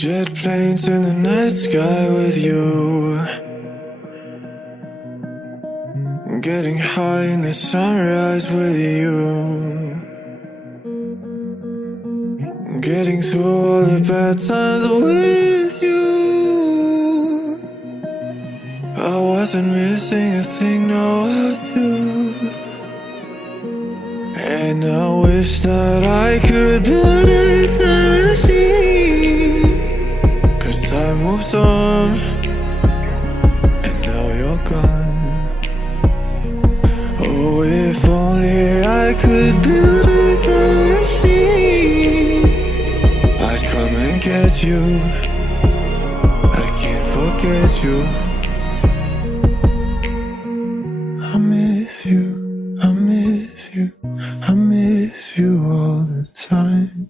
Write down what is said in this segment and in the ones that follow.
Jet planes in the night sky with you, getting high in the sunrise with you, getting through all the bad times with you. I wasn't missing a thing, no I do. And I wish that I could build a time machine, 'cause time moves on, and now you're gone. Oh, if only I could build a time machine, I'd come and get you. I can't forget you. I miss you, I miss you, I miss you all the time.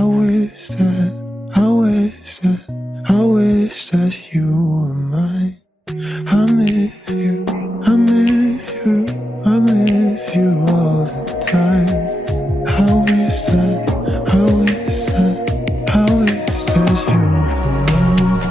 I wish that you were mine. I miss you, I miss you, I miss you all the time. I wish that you were mine.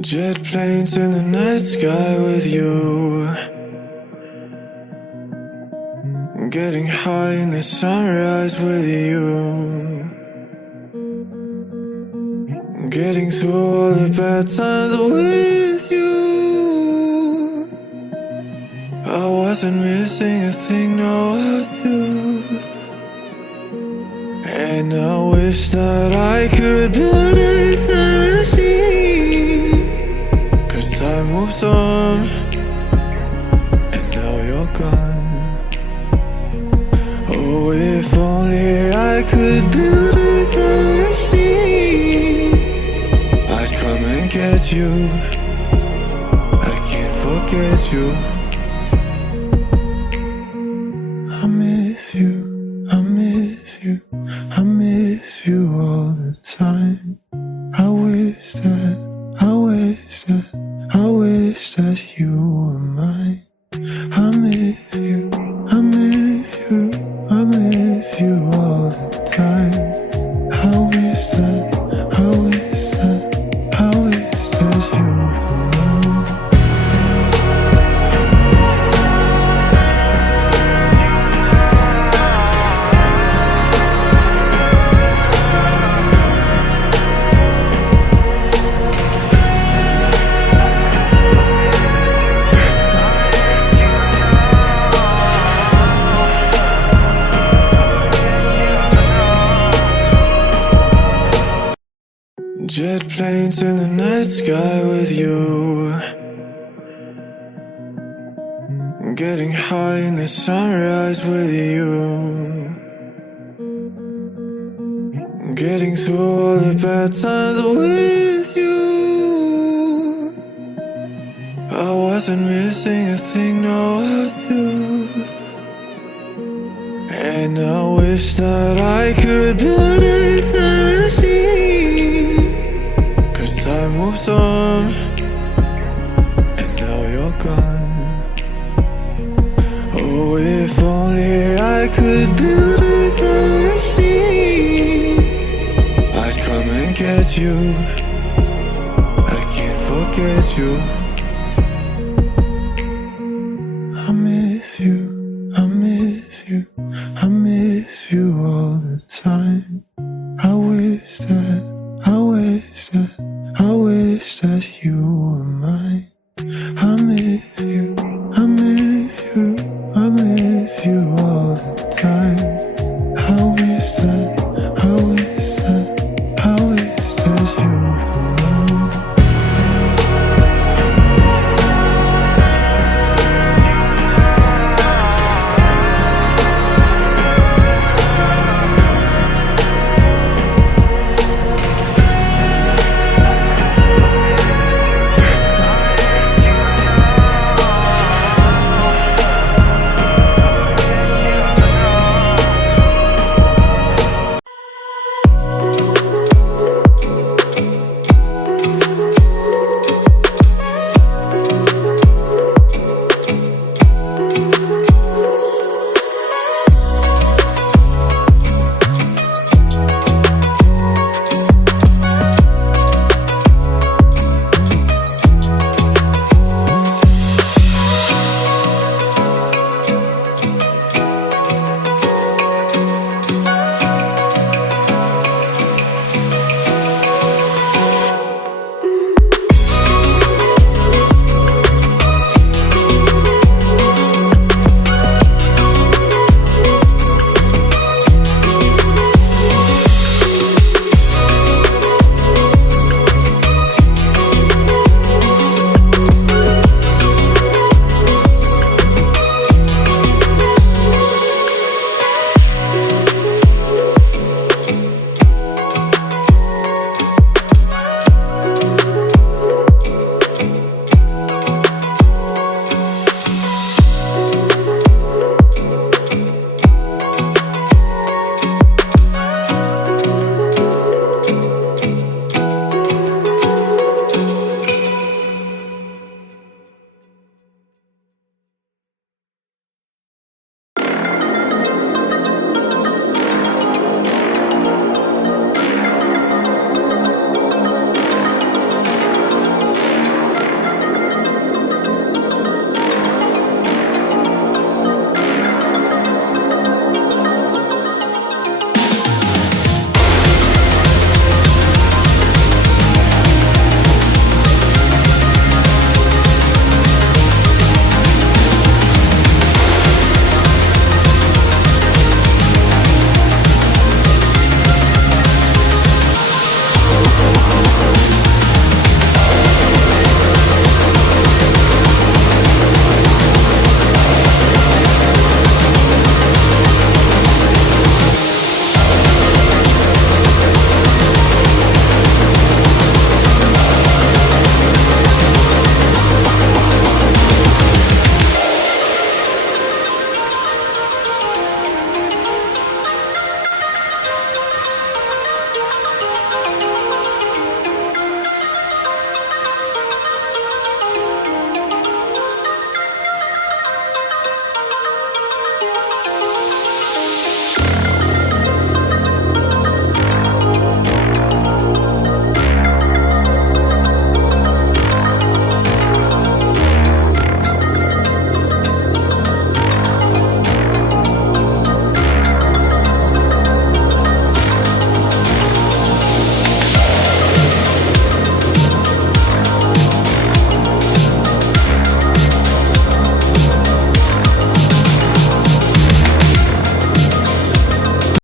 Jet planes in the night sky with you, getting high in the sunrise with you, getting through all the bad times with you. I wasn't missing a thing, no I do. And I wish that I could build a time machine, 'cause time moves on, and now you're gone. Oh, if only I could build a time machine, I'd come and get you. I can't forget you. I miss you, I miss you, I miss you all the time. I wish that you were mine. I miss you, I miss you, I miss you all the time. I wish that you were mine. in the night sky with you, getting high in the sunrise with you, getting through all the bad times with you. I wasn't missing a thing, no I do. And I wish that I could build a time machine, 'cause time moves on, and now you're gone. Oh, if only I could build a time machine, I'd come and get you. I can't forget you. I miss you, I miss you, I miss you all the time. I wish that you